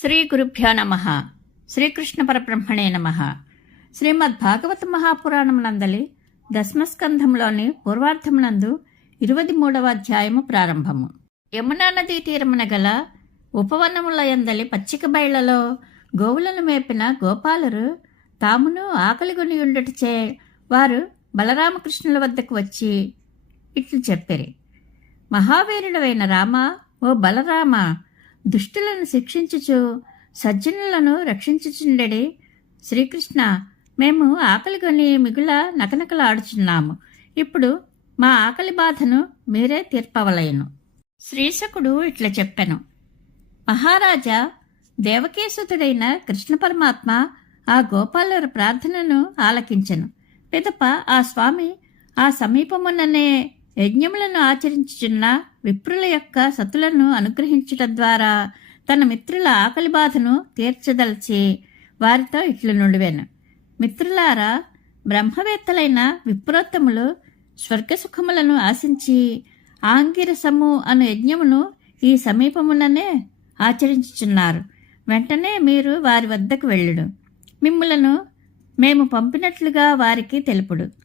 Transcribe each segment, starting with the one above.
శ్రీ గురుభ్యో నమ. శ్రీకృష్ణ పరబ్రహ్మణే నమ. శ్రీమద్ భాగవత మహాపురాణం నందలి దశమస్కంధంలోని పూర్వార్థమునందు ఇరవై మూడవ అధ్యాయము ప్రారంభము. యమునా నదీ తీరమున గల ఉపవనముల ఎందలి పచ్చిక బయళ్ళలో గోవులను మేపిన గోపాలురు తామును ఆకలిగొని ఉండటచే వారు బలరామకృష్ణుల వద్దకు వచ్చి ఇట్లు చెప్పిరి. మహావీరుడవైన రామ ఓ బలరామ దుష్టులను శిక్షించుచు సజ్జనులను రక్షించుచుండెడి. శ్రీకృష్ణ మేము ఆకలిగొని మిగుల నకనకలాడుచున్నాము ఇప్పుడు మా ఆకలి బాధను మీరే తీర్పవలయను శ్రీశకుడు ఇట్లా చెప్పాను. మహారాజా దేవకేశుతుడైన కృష్ణ పరమాత్మ ఆ గోపాలుర ప్రార్థనను ఆలకించను. పిదప ఆ స్వామి ఆ సమీపముననే యజ్ఞములను ఆచరించుచున్న విప్రుల యొక్క సతులను అనుగ్రహించుట ద్వారా తన మిత్రుల ఆకలి బాధను తీర్చదలిచి వారితో ఇట్లు నుండివెను. మిత్రులారా బ్రహ్మవేత్తలైన విప్రోత్తములు స్వర్గసుఖములను ఆశించి ఆంగిరసము అను యజ్ఞమును ఈ సమీపముననే ఆచరించుచున్నారు. వెంటనే మీరు వారి వద్దకు వెళ్ళుడు మిమ్ములను మేము పంపినట్లుగా వారికి తెలుపుడు.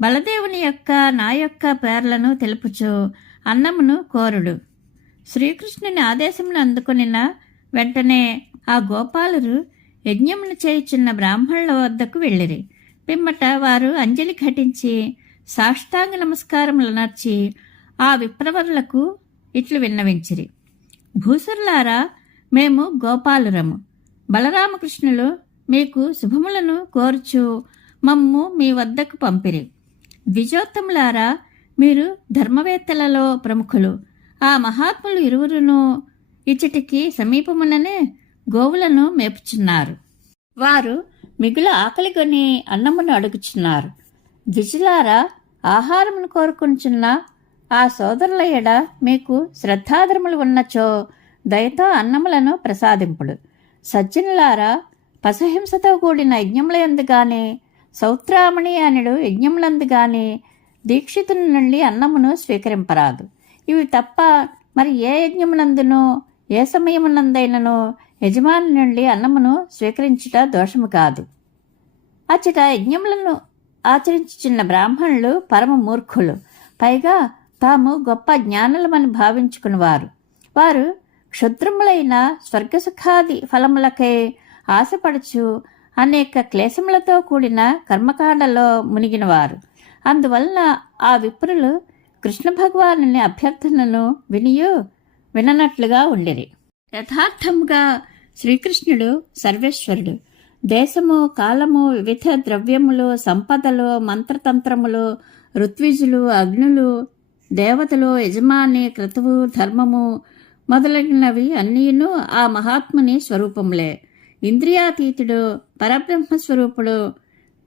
బలదేవుని యొక్క నా యొక్క పేర్లను తెలుపుచు అన్నమును కోరుడు. శ్రీకృష్ణుని ఆదేశమును అందుకొనిన వెంటనే ఆ గోపాలురు యజ్ఞమును చేయుచున్న బ్రాహ్మణుల వద్దకు వెళ్ళిరి. పిమ్మట వారు అంజలి ఘటించి సాష్టాంగ నమస్కారములు నర్చి ఆ విప్రవరులకు ఇట్లు విన్నవించిరి. భూసురులారా మేము గోపాలురము. బలరామకృష్ణులు మీకు శుభములను కోరుచు మమ్ము మీ వద్దకు పంపిరి. ద్విజోత్తములారా మీరు ధర్మవేత్తలలో ప్రముఖులు. ఆ మహాత్ములు ఇరువురును ఇచ్చటికి సమీపముననే గోవులను మేపుచున్నారు. వారు మిగులు ఆకలి కొని అన్నమును అడుగుచున్నారు. ద్విజులారా ఆహారమును కోరుకుంటున్న ఆ సోదరుల ఎడ మీకు శ్రద్ధాధర్ములు ఉన్నచో దయతో అన్నములను ప్రసాదింపుడు. సజ్జనులారా పశుహింసతో కూడిన యజ్ఞముల ఎందుగానే సౌత్రామణి అనుడు యజ్ఞములందుగానే దీక్షితుని నుండి అన్నమును స్వీకరింపరాదు. ఇవి తప్ప మరి ఏ యజ్ఞమునందునో ఏ సమయమునందైనను యజమాని నుండి అన్నమును స్వీకరించుట దోషము కాదు. అచ్చట యజ్ఞములను ఆచరించుచున్న బ్రాహ్మణులు పరమ మూర్ఖులు. పైగా తాము గొప్ప జ్ఞానులమని భావించుకునేవారు. వారు క్షుద్రములైన స్వర్గసుఖాది ఫలములకై ఆశపడుచు అనేక క్లేశములతో కూడిన కర్మకాండలో మునిగినవారు. అందువలన ఆ విప్రులు కృష్ణ భగవానుని అభ్యర్థనను వినియు విననట్లుగా ఉండిరి. యథార్థముగా శ్రీకృష్ణుడు సర్వేశ్వరుడు. దేశము కాలము వివిధ ద్రవ్యములు సంపదలు మంత్రతంత్రములు ఋత్విజులు అగ్నులు దేవతలు యజమాని క్రతువు ధర్మము మొదలైనవి అన్నీను ఆ మహాత్ముని స్వరూపములే. ఇంద్రియాతీతుడు పరబ్రహ్మ స్వరూపుడు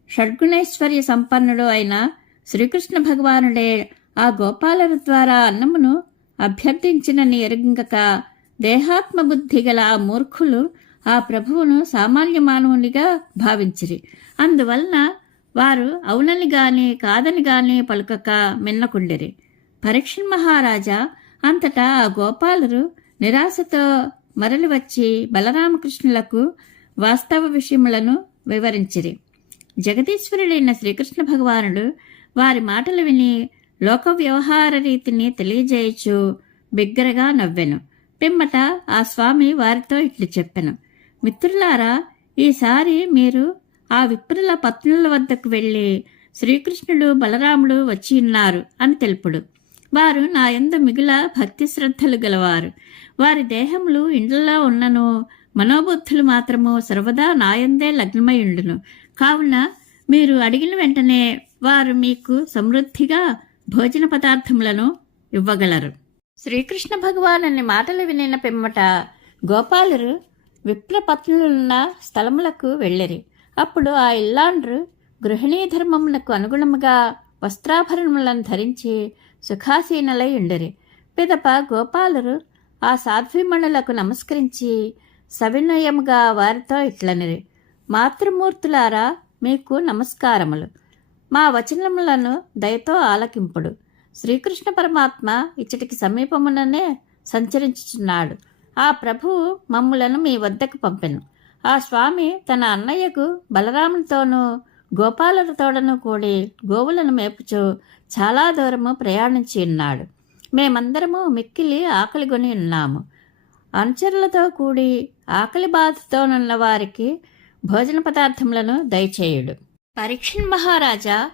షడ్గుణైశ్వర్య సంపన్నుడు అయిన శ్రీకృష్ణ భగవానుడే ఆ గోపాలరు ద్వారా అన్నమును అభ్యర్థించినని ఎరుగక దేహాత్మబుద్ధి గల ఆ మూర్ఖులు ఆ ప్రభువును సామాన్య మానవునిగా భావించిరి. అందువలన వారు అవునని గాని కాదని గాని పలుకక మిన్నకుండిరి. పరీక్ష మహారాజా అంతటా ఆ గోపాలురు నిరాశతో మరలి వచ్చి బలరామకృష్ణులకు వాస్తవ విషయములను వివరించిరి. జగదీశ్వరుడైన శ్రీకృష్ణ భగవానుడు వారి మాటలు విని లోక వ్యవహార రీతిని తెలియజేయచు బిగ్గరగా నవ్వెను. పిమ్మట ఆ స్వామి వారితో ఇట్లు చెప్పెను. మిత్రులారా ఈసారి మీరు ఆ విప్రుల పత్నుల వద్దకు వెళ్ళి శ్రీకృష్ణుడు బలరాముడు వచ్చి ఉన్నారు అని తెలుపుడు. వారు నా ఎందు మిగుల భక్తి శ్రద్ధలు గలవారు. వారి దేహములు ఇండ్లలో ఉన్నను. మనోబుద్ధులు మాత్రము సర్వదా నాయందే లగ్నమై ఉండును కావున మీరు అడిగిన వెంటనే వారు మీకు సమృద్ధిగా భోజన పదార్థములను ఇవ్వగలరు. శ్రీకృష్ణ భగవాను మాటలు వినిన పిమ్మట గోపాలురు విప్రపత్నులున్న స్థలములకు వెళ్ళిరి. అప్పుడు ఆ ఇల్లాండ్రు గృహిణీ ధర్మమునకు అనుగుణముగా వస్త్రాభరణములను ధరించి సుఖాసీనలై ఉండిరి. పిదప గోపాలురు ఆ సాధ్వీమణులకు నమస్కరించి సవినయముగా వారితో ఇట్లనిరి. మాతృమూర్తులారా మీకు నమస్కారములు. మా వచనములను దయతో ఆలకింపుడు. శ్రీకృష్ణ పరమాత్మ ఇచ్చటికి సమీపముననే సంచరించుచున్నాడు. ఆ ప్రభువు మమ్ములను మీ వద్దకు పంపెను. ఆ స్వామి తన అన్నయ్యకు బలరామునితోనూ గోపాలతోడను కూడి గోవులను మేపుచు చాలా దూరము ప్రయాణించి ఉన్నాడు. మేమందరము మిక్కిలి ఆకలిగొని ఉన్నాము. అనుచరులతో కూడి ఆకలి బాధతోనున్న వారికి భోజన పదార్థములను దయచేయుడు. పరీక్షణ్ మహారాజా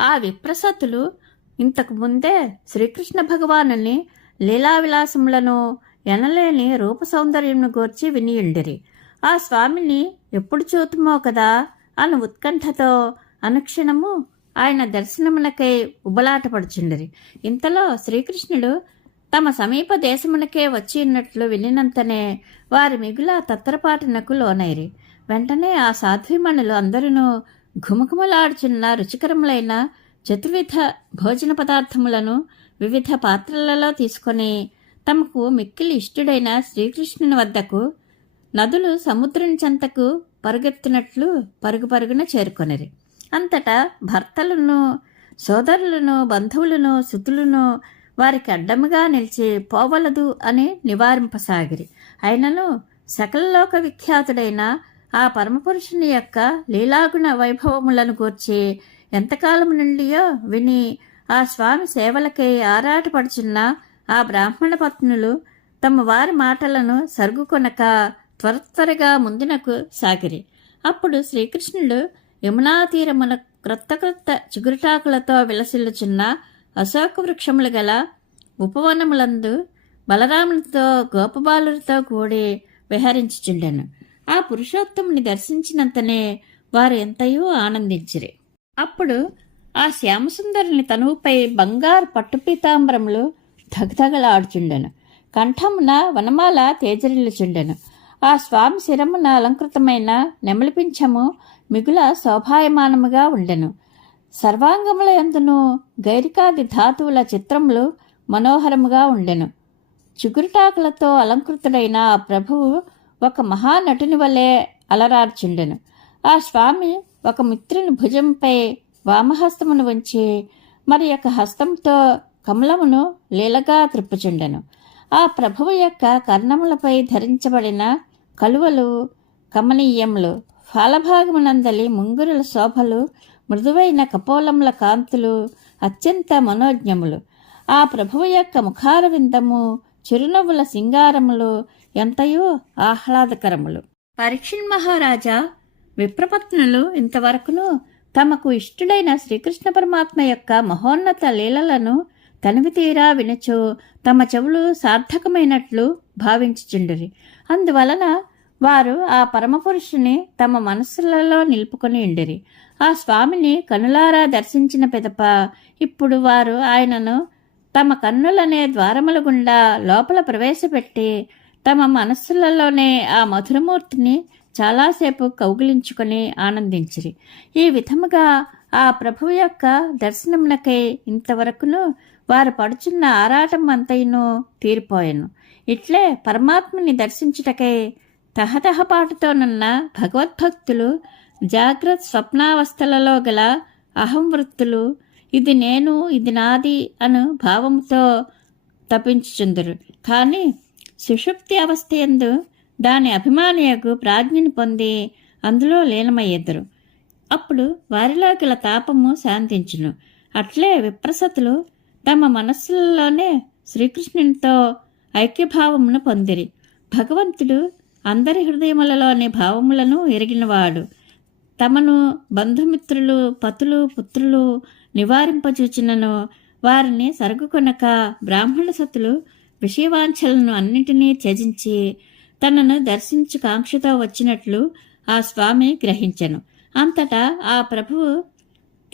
ఆ విప్రసతులు ఇంతకు ముందే శ్రీకృష్ణ భగవానుని లీలావిలాసములను ఎనలేని రూప సౌందర్యమును గూర్చి వినియుండిరి. ఆ స్వామిని ఎప్పుడు చూతుమో కదా అని ఉత్కంఠతో అనుక్షణము ఆయన దర్శనమునకై ఉబలాటపడుచుండరి. ఇంతలో శ్రీకృష్ణుడు తమ సమీప దేశమునకే వచ్చి ఉన్నట్లు వినినంతనే వారి మిగుల తత్తరపాటునకు లోనైరి. వెంటనే ఆ సాధ్వీమణులు అందరూ ఘుమఘుమలాడుచున్న రుచికరములైన చతుర్విధ భోజన పదార్థములను వివిధ పాత్రలలో తీసుకొని తమకు మిక్కిలి ఇష్టుడైన శ్రీకృష్ణుని వద్దకు నదులు సముద్రం చెంతకు పరుగెత్తినట్లు పరుగు పరుగున చేరుకొనిరి. అంతటా భర్తలను సోదరులను బంధువులను సుతులను వారికి అడ్డముగా నిలిచి పోవలదు అని నివారింపసాగిరి. అయినను సకలలోక విఖ్యాతుడైన ఆ పరమపురుషుని యొక్క లీలాగుణ వైభవములను గూర్చి ఎంతకాలం నుండియో విని ఆ స్వామి సేవలకై ఆరాటపడుచున్న ఆ బ్రాహ్మణ పత్నులు తమ వారి మాటలను సరుగుకొనక త్వర త్వరగా ముందునకు సాగిరి. అప్పుడు శ్రీకృష్ణుడు యమునా తీరమున క్రొత్త క్రొత్త చిగురుటాకులతో విలసిల్లుచున్న అశోక వృక్షములు గల ఉపవనములందు బలరాములతో గోపబాలులతో కూడి విహరించుచుండెను. ఆ పురుషోత్తముని దర్శించినంతనే వారు ఎంతయో ఆనందించిరి. అప్పుడు ఆ శ్యామసుందరుని తనువుపై బంగారు పట్టుపీతాంబరములు ధగధగలాడుచుండెను. కంఠమున వనమాల తేజరిల్లుచుండెను. ఆ స్వామి శిరమున అలంకృతమైన నెమలిపించము మిగుల శోభాయమానముగా ఉండెను. సర్వాంగముల ఎందును గైరికాది ధాతువుల చిత్రములు మనోహరముగా ఉండెను. చిగురుటాకులతో అలంకృతుడైన ఆ ప్రభువు ఒక మహానటుని వలె అలరార్చుండెను. ఆ స్వామి ఒక మిత్రుని భుజంపై వామహస్తమును ఉంచి మరి యొక్క హస్తంతో కమలమును లీలగా త్రిప్పుచుండెను. ఆ ప్రభువు యొక్క కర్ణములపై ధరించబడిన కలువలు కమనీయములు. ఫాలభాగమునందలి ముంగురుల శోభలు మృదువైన కపోలముల కాంతులు అత్యంత మనోజ్ఞములు. ఆ ప్రభువు యొక్క ముఖార విందము చిరునవ్వుల సింగారములు ఎంతయో ఆహ్లాదకరములు. పరీక్షణ్ మహారాజా విప్రపత్నులు ఇంతవరకును తమకు ఇష్టుడైన శ్రీకృష్ణ పరమాత్మ యొక్క మహోన్నత లీలలను తనివి తీరా తమ చెవులు సార్థకమైనట్లు భావించుచుండిరి. అందువలన వారు ఆ పరమపురుషుని తమ మనస్సులలో నిలుపుకొని ఉండిరి. ఆ స్వామిని కనులారా దర్శించిన పిదప ఇప్పుడు వారు ఆయనను తమ కన్నులనే ద్వారముల గుండా లోపల ప్రవేశపెట్టి తమ మనస్సులలోనే ఆ మధురమూర్తిని చాలాసేపు కౌగిలించుకొని ఆనందించిరి. ఈ విధముగా ఆ ప్రభువు యొక్క దర్శనమునకై ఇంతవరకును వారు పడుచున్న ఆరాటం అంతయును తీరిపోయాను. ఇట్లే పరమాత్మని దర్శించుటకై తహతహపాటుతోనున్న భగవద్భక్తులు జాగ్రత్త స్వప్నావస్థలలో గల అహం వృత్తులు ఇది నేను ఇది నాది అను భావంతో తపించుచుందరు. కానీ సుషుప్తి అవస్థ ఎందు దాని అభిమానియకు ప్రాజ్ఞని పొంది అందులో లీనమయ్యిద్దరు. అప్పుడు వారిలో గల తాపము శాంతించును. అట్లే విప్రసతులు తమ మనస్సులలోనే శ్రీకృష్ణునితో ఐక్యభావమును పొందిరి. భగవంతుడు అందరి హృదయములలోని భావములను ఎరిగినవాడు. తమను బంధుమిత్రులు పతులు పుత్రులు నివారింపచూచినను వారిని సరుగుకొనక బ్రాహ్మణ సతులు విషయవాంఛలను అన్నింటినీ త్యజించి తనను దర్శించు కాంక్షతో వచ్చినట్లు ఆ స్వామి గ్రహించెను. అంతటా ఆ ప్రభువు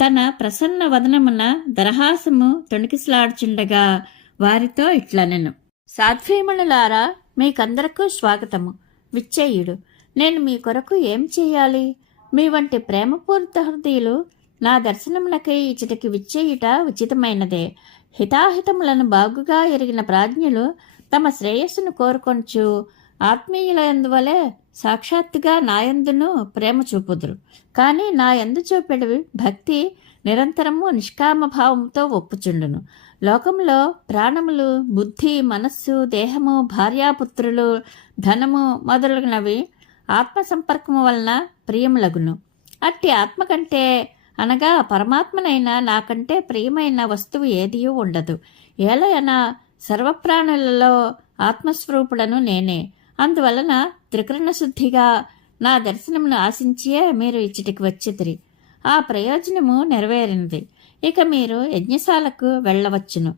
తన ప్రసన్న వదనమున దరహాసము తొణికిసలాడుచుండగా వారితో ఇట్లనెను. సాధ్వీమణులారా మీకందరకు స్వాగతము. విచ్చేయుడు. నేను మీ కొరకు ఏం చేయాలి? మీ వంటి ప్రేమపూరిత హృదయులు నా దర్శనమునకై ఇచ్చటికి విచ్చేయుట ఉచితమైనదే. హితాహితములను బాగుగా ఎరిగిన ప్రాజ్ఞులు తమ శ్రేయస్సును కోరుకొంచు ఆత్మీయులందువలే సాక్షాత్తుగా నాయందును ప్రేమ చూపుదురు. కానీ నా ఎందు చూపెడు భక్తి నిరంతరము నిష్కామ భావంతో ఒప్పుచుండును. లోకంలో ప్రాణములు బుద్ధి మనస్సు దేహము భార్యాపుత్రులు ధనము మొదలగునవి ఆత్మ సంపర్కము వలన ప్రియములగును. అట్టి ఆత్మ కంటే అనగా పరమాత్మనైనా నాకంటే ప్రియమైన వస్తువు ఏదియూ ఉండదు. ఏలయన సర్వప్రాణులలో ఆత్మస్వరూపుడను నేనే. అందువలన త్రికరణ శుద్ధిగా నా దర్శనమును ఆశించియే మీరు ఇచ్చటికి వచ్చితిరి. ఆ ప్రయోజనము నెరవేరినది. ఇక మీరు యజ్ఞశాలకు వెళ్ళవచ్చును.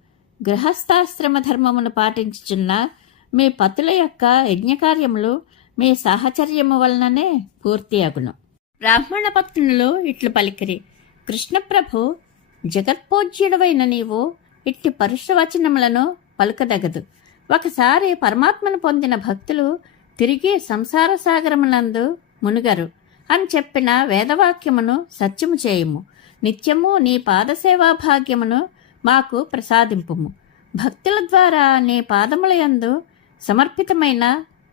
గృహస్థాశ్రమ ధర్మమును పాటించుచున్న మీ పతుల యొక్క యజ్ఞకార్యములు మీ సాహచర్యము వలననే పూర్తి అగును. బ్రాహ్మణ పత్నులు ఇట్లు పలికిరి. కృష్ణప్రభు జగత్పూజ్యుడవైన నీవు ఇట్టి పరుషవచనములను పలుకదగదు. ఒకసారి పరమాత్మను పొందిన భక్తులు తిరిగి సంసార సాగరమునందు మునుగరు. అని చెప్పిన వేదవాక్యమును సత్యము చేయుము. నిత్యము నీ పాదసేవా భాగ్యమును మాకు ప్రసాదింపుము. భక్తుల ద్వారా నీ పాదముల యందు సమర్పితమైన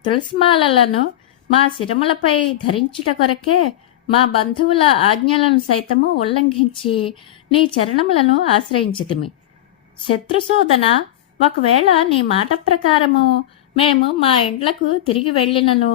తులసిమాలలను మా శిరములపై ధరించుట కొరకే మా బంధువుల ఆజ్ఞలను సైతము ఉల్లంఘించి నీ చరణములను ఆశ్రయించితిమి శత్రుశోధన ఒకవేళ నీ మాట ప్రకారము మేము మా ఇండ్లకు తిరిగి వెళ్ళినను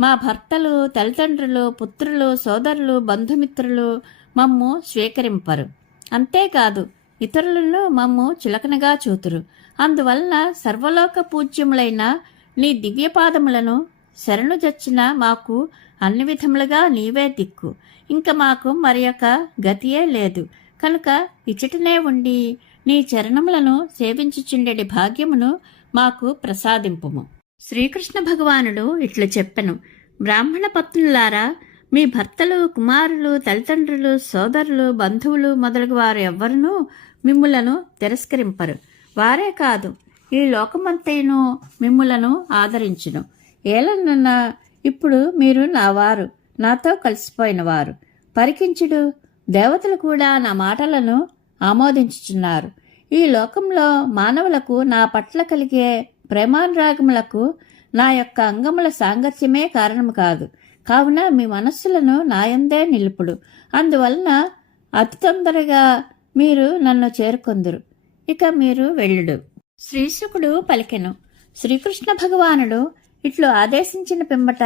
మా భర్తలు తల్లిదండ్రులు పుత్రులు సోదరులు బంధుమిత్రులు మమ్ము స్వీకరింపరు. అంతేకాదు ఇతరులను మమ్ము చులకనగా చూతురు. అందువలన సర్వలోక పూజ్యములైన నీ దివ్యపాదములను శరణు జచ్చిన మాకు అన్ని విధములుగా నీవే దిక్కు. ఇంకా మాకు మరి యొక్క గతియే లేదు. కనుక ఇచ్చటనే ఉండి నీ చరణములను సేవించుచుండెడి భాగ్యమును మాకు ప్రసాదింపుము. శ్రీకృష్ణ భగవానుడు ఇట్లు చెప్పెను. బ్రాహ్మణ పత్నులారా మీ భర్తలు కుమారులు తల్లిదండ్రులు సోదరులు బంధువులు మొదలగు వారు ఎవ్వరునూ మిమ్ములను తిరస్కరింపరు. వారే కాదు ఈ లోకమంతైను మిమ్ములను ఆదరించును. ఏలనన్నా ఇప్పుడు మీరు నా వారు నాతో కలిసిపోయిన వారు. పరికించుడు దేవతలు కూడా నా మాటలను ఆమోదించుచున్నారు. ఈ లోకంలో మానవులకు నా పట్ల కలిగే ప్రేమానురాగములకు నా యొక్క అంగముల సాంగత్యమే కారణము కాదు. కావున మీ మనస్సులను నాయందే నిలుపుడు. అందువలన అతి తొందరగా మీరు నన్ను చేరుకొందురు. ఇక మీరు వెళ్ళుడు. శ్రీశుకుడు పలికెను. శ్రీకృష్ణ భగవానుడు ఇట్లు ఆదేశించిన పిమ్మట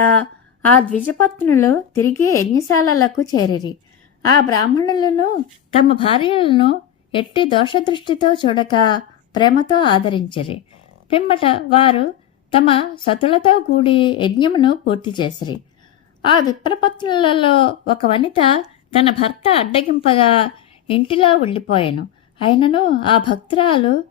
ఆ ద్విజపత్నులు తిరిగి యజ్ఞశాలలకు చేరిరి. ఆ బ్రాహ్మణులను తమ భార్యలను ఎట్టి దోషదృష్టితో చూడక ప్రేమతో ఆదరించరి. పిమ్మట వారు తమ సతులతో కూడి యజ్ఞమును పూర్తి చేసిరి. ఆ విప్రపత్నులలో ఒక వనిత తన భర్త అడ్డగింపగా ఇంటిలో ఉండిపోయాను. అయినను ఆ భక్తురాలు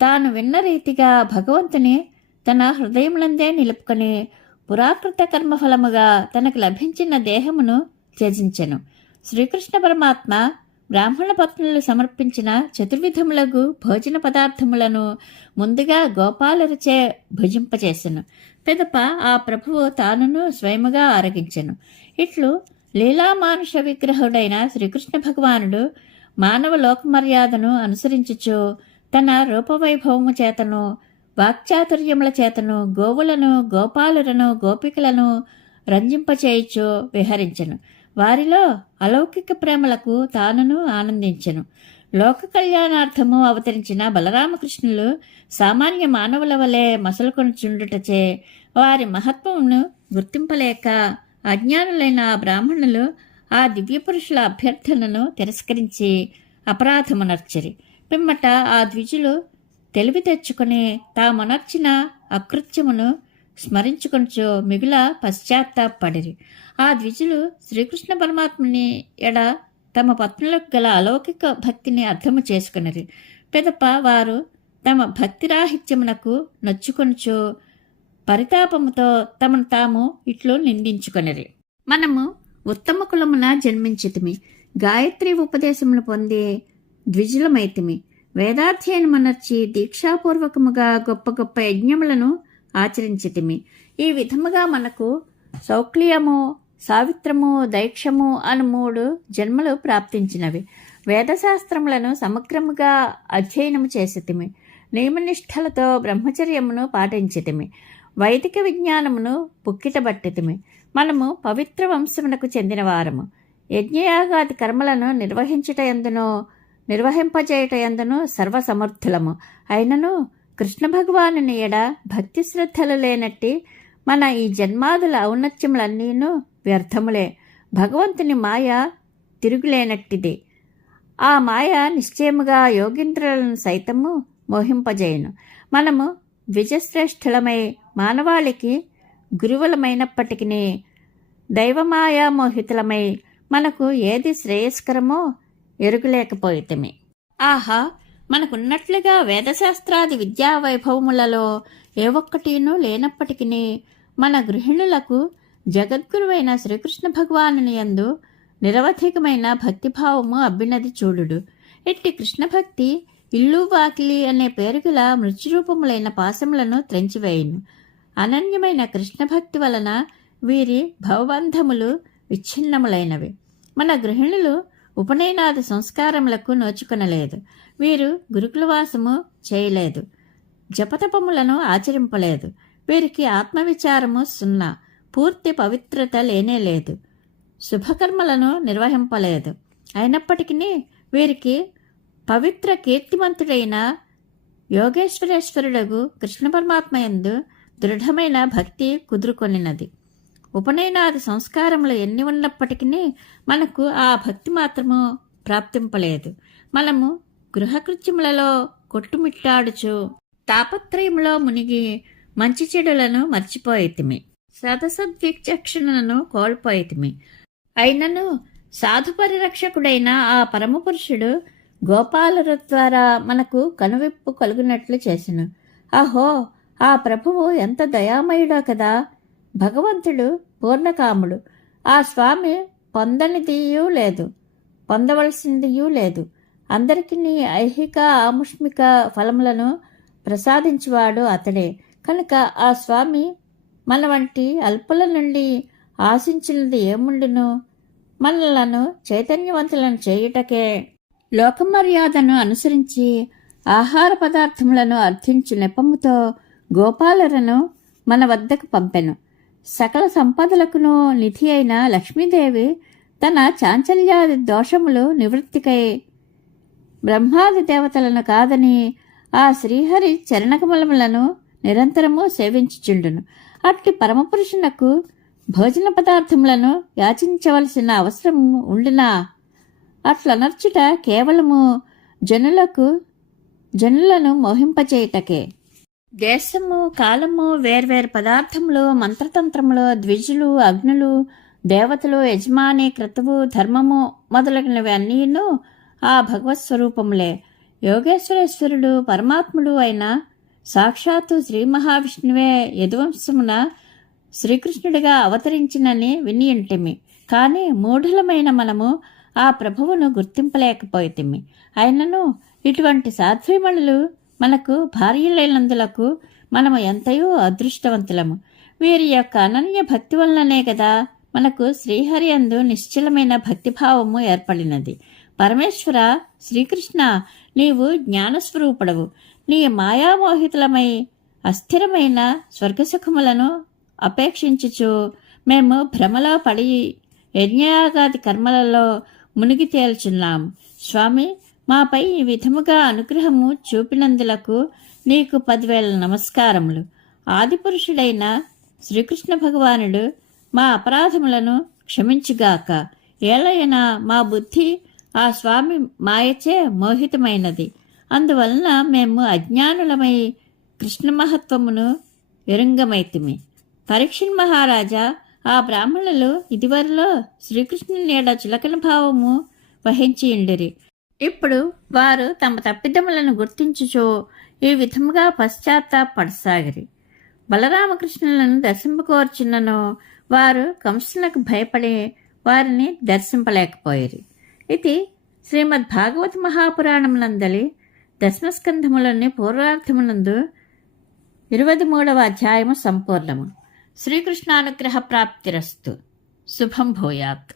తాను విన్న రీతిగా భగవంతుని తన హృదయములందే నిలుపుకొని పురాకృత కర్మఫలముగా తనకు లభించిన దేహమును త్యజించెను. శ్రీకృష్ణ పరమాత్మ బ్రాహ్మణ పత్నులు సమర్పించిన చతుర్విధములకు భోజన పదార్థములను ముందుగా గోపాలరిచే భుజింపచేసెను పిదప ఆ ప్రభువు తానును స్వయముగా ఆరగించెను. ఇట్లు లీలామానుష విగ్రహుడైన శ్రీకృష్ణ భగవానుడు మానవ లోకమర్యాదను అనుసరించుచు తన రూపవైభవము చేతను వాక్చాతుర్యముల చేతను గోవులను గోపాలులను గోపికలను రంజింపచేయుచు విహరించెను. వారిలో అలౌకిక ప్రేమలకు తానును ఆనందించెను. లోక కళ్యాణార్థము అవతరించిన బలరామకృష్ణులు సామాన్య మానవుల వలె మసలుకొనుచుండుటచే వారి మహత్వమును గుర్తింపలేక అజ్ఞానులైన ఆ బ్రాహ్మణులు ఆ దివ్యపురుషుల అభ్యర్థనను తిరస్కరించి అపరాధమునర్చరి. పిమ్మట ఆ ద్విజులు తెలివి తెచ్చుకుని తామునర్చిన అకృత్యమును స్మరించుకొనిచో మిగుల పశ్చాత్తాపడిరి. ఆ ద్విజులు శ్రీకృష్ణ పరమాత్మని ఎడ తమ పత్నులకు గల అలౌకిక భక్తిని అర్థము చేసుకునిరి. పెదప వారు తమ భక్తిరాహిత్యమునకు నొచ్చుకొనుచు పరితాపముతో తమను తాము ఇట్లు నిందించుకొనిరి. మనము ఉత్తమ కులమున జన్మించితిమి. గాయత్రి ఉపదేశమును పొంది ద్విజులమైతిమి. వేదాధ్యయనమనర్చి దీక్షాపూర్వకముగా గొప్ప గొప్ప యజ్ఞములను ఆచరించితిమి. ఈ విధముగా మనకు సౌక్లియము సావిత్రము దైక్షము అను మూడు జన్మలు ప్రాప్తించినవి. వేదశాస్త్రములను సమగ్రముగా అధ్యయనము చేసితిమి. నియమనిష్టలతో బ్రహ్మచర్యమును పాటించితిమి. వైదిక విజ్ఞానమును పుక్కిటబట్టితిమి. మనము పవిత్ర వంశమునకు చెందిన వారము యజ్ఞయాగాది కర్మలను నిర్వహించుట ఎందునో నిర్వహింపజేయుట ఎందును సర్వసమర్థులము. అయినను కృష్ణ భగవాను ఎడ భక్తి శ్రద్ధలు లేనట్టి మన ఈ జన్మాదుల ఔన్నత్యములన్నీను వ్యర్థములే. భగవంతుని మాయ తిరుగులేనట్టిది. ఆ మాయ నిశ్చయముగా యోగింద్రులను సైతము మోహింపజేయను. మనము విజశ్రేష్ఠులమై మానవాళికి గురువులమైనప్పటికీ దైవమాయా మోహితులమై మనకు ఏది శ్రేయస్కరమో ఎరుగులేకపోయితమే ఆహా! మనకున్నట్లుగా వేదశాస్త్రాది విద్యా వైభవములలో ఏ ఒక్కటినూ లేనప్పటికీ మన గృహిణులకు జగద్గురువైన శ్రీకృష్ణ భగవానుని యందు నిరవధికమైన భక్తిభావము అబ్బినది చూడుడు. ఎట్టి కృష్ణ భక్తి ఇల్లు వాకిలి అనే పేరుగల మృత్యురూపములైన పాశములను త్రెంచివేయును. అనన్యమైన కృష్ణ భక్తి వలన వీరి భవబంధములు విచ్ఛిన్నములైనవి. మన గృహిణులు ఉపనయనాది సంస్కారములకు నోచుకునలేదు. వీరు గురుకులవాసము చేయలేదు. జపతపములను ఆచరింపలేదు. వీరికి ఆత్మవిచారము సున్నా పూర్తి పవిత్రత లేనే లేదు శుభకర్మలను నిర్వహింపలేదు. అయినప్పటికీ వీరికి పవిత్ర కీర్తిమంతుడైన యోగేశ్వరేశ్వరుడగు కృష్ణ పరమాత్మ యందు దృఢమైన భక్తి కుదురుకొనినది. ఉపనయనాది సంస్కారములు ఎన్ని ఉన్నప్పటికీ మనకు ఆ భక్తి మాత్రము ప్రాప్తింపలేదు. మనము గృహకృత్యములలో కొట్టుమిట్టాడుచు తాపత్రయములో మునిగి మంచి చెడులను మర్చిపోయితిమి. సదసద్విచక్షణను కోల్పోయితిమి. అయినను సాధు పరిరక్షకుడైన ఆ పరమపురుషుడు గోపాలుల ద్వారా మనకు కనువిప్పు కలుగునట్లు చేసెను. అహో ఆ ప్రభువు ఎంత దయామయుడో కదా! భగవంతుడు పూర్ణకాముడు. ఆ స్వామి పొందనిదియూ లేదు పొందవలసిందియూ లేదు. అందరికీ ఐహిక ఆముష్మిక ఫలములను ప్రసాదించువాడు అతడే. కనుక ఆ స్వామి మన వంటి అల్పుల నుండి ఆశించినది ఏముండును? మనలను చైతన్యవంతులను చేయుటకే లోకమర్యాదను అనుసరించి ఆహార పదార్థములను అర్థించు నెపముతో గోపాలరను మన వద్దకు పంపెను. సకల సంపదలకును నిధి అయిన లక్ష్మీదేవి తన చాంచల్యాది దోషములు నివృత్తికై బ్రహ్మాది దేవతలను కాదని ఆ శ్రీహరి చరణకమలములను నిరంతరము సేవించుచుండును. అట్టి పరమపురుషునకు భోజన పదార్థములను యాచించవలసిన అవసరం ఉండినా? అట్లనర్చుట కేవలము జనులకు జనులను మోహింపచేయుటకే. దేశము కాలము వేర్వేరు పదార్థములు మంత్రతంత్రములు ద్విజులు అగ్నులు దేవతలు యజమాని క్రతువు ధర్మము మొదలగునవన్నీను ఆ భగవత్ స్వరూపములే. యోగేశ్వరేశ్వరుడు పరమాత్ముడు అయిన సాక్షాత్తు శ్రీ మహావిష్ణువే యదువంశమున శ్రీకృష్ణుడిగా అవతరించినని వినియుంటిమి. కానీ మూఢులమైన మనము ఆ ప్రభువును గుర్తింపలేకపోయితిమి. అయినను ఇటువంటి సాధ్వీమణులు మనకు భార్యలైనందులకు మనము ఎంతయో అదృష్టవంతులము. వీరి యొక్క అనన్య భక్తి వలననే కదా మనకు శ్రీహరి అందు నిశ్చలమైన భక్తిభావము ఏర్పడినది. పరమేశ్వర శ్రీకృష్ణ నీవు జ్ఞానస్వరూపుడవు. నీ మాయామోహితులమై అస్థిరమైన స్వర్గసుఖములను అపేక్షించుచు మేము భ్రమలో పడి యజ్ఞయాగాది కర్మలలో మునిగి తేల్చున్నాం. స్వామి మాపై ఈ విధముగా అనుగ్రహము చూపినందులకు నీకు పదివేల నమస్కారములు. ఆదిపురుషుడైన శ్రీకృష్ణ భగవానుడు మా అపరాధములను క్షమించుగాక. ఏలైనా మా బుద్ధి ఆ స్వామి మాయచే మోహితమైనది. అందువలన మేము అజ్ఞానులమై కృష్ణ మహత్వమును విరంగమైతిమి పరీక్షణ్ మహారాజా ఆ బ్రాహ్మణులు ఇదివరలో శ్రీకృష్ణుని నీడ చులకన భావము వహించి ఉండిరి ఇప్పుడు వారు తమ తప్పిదములను గుర్తించుచో ఈ విధముగా పశ్చాత్తాపడసాగిరి బలరామకృష్ణులను దర్శింపకోర్చున్నను వారు కంసునకు భయపడి వారిని దర్శింపలేకపోయిరి. ఇది శ్రీమద్ భాగవత మహాపురాణమునందలి దశమస్కంధములోని పూర్వార్థమునందు ఇరవై మూడవ అధ్యాయము సంపూర్ణము. శ్రీకృష్ణానుగ్రహ ప్రాప్తిరస్తు శుభం భూయాత్.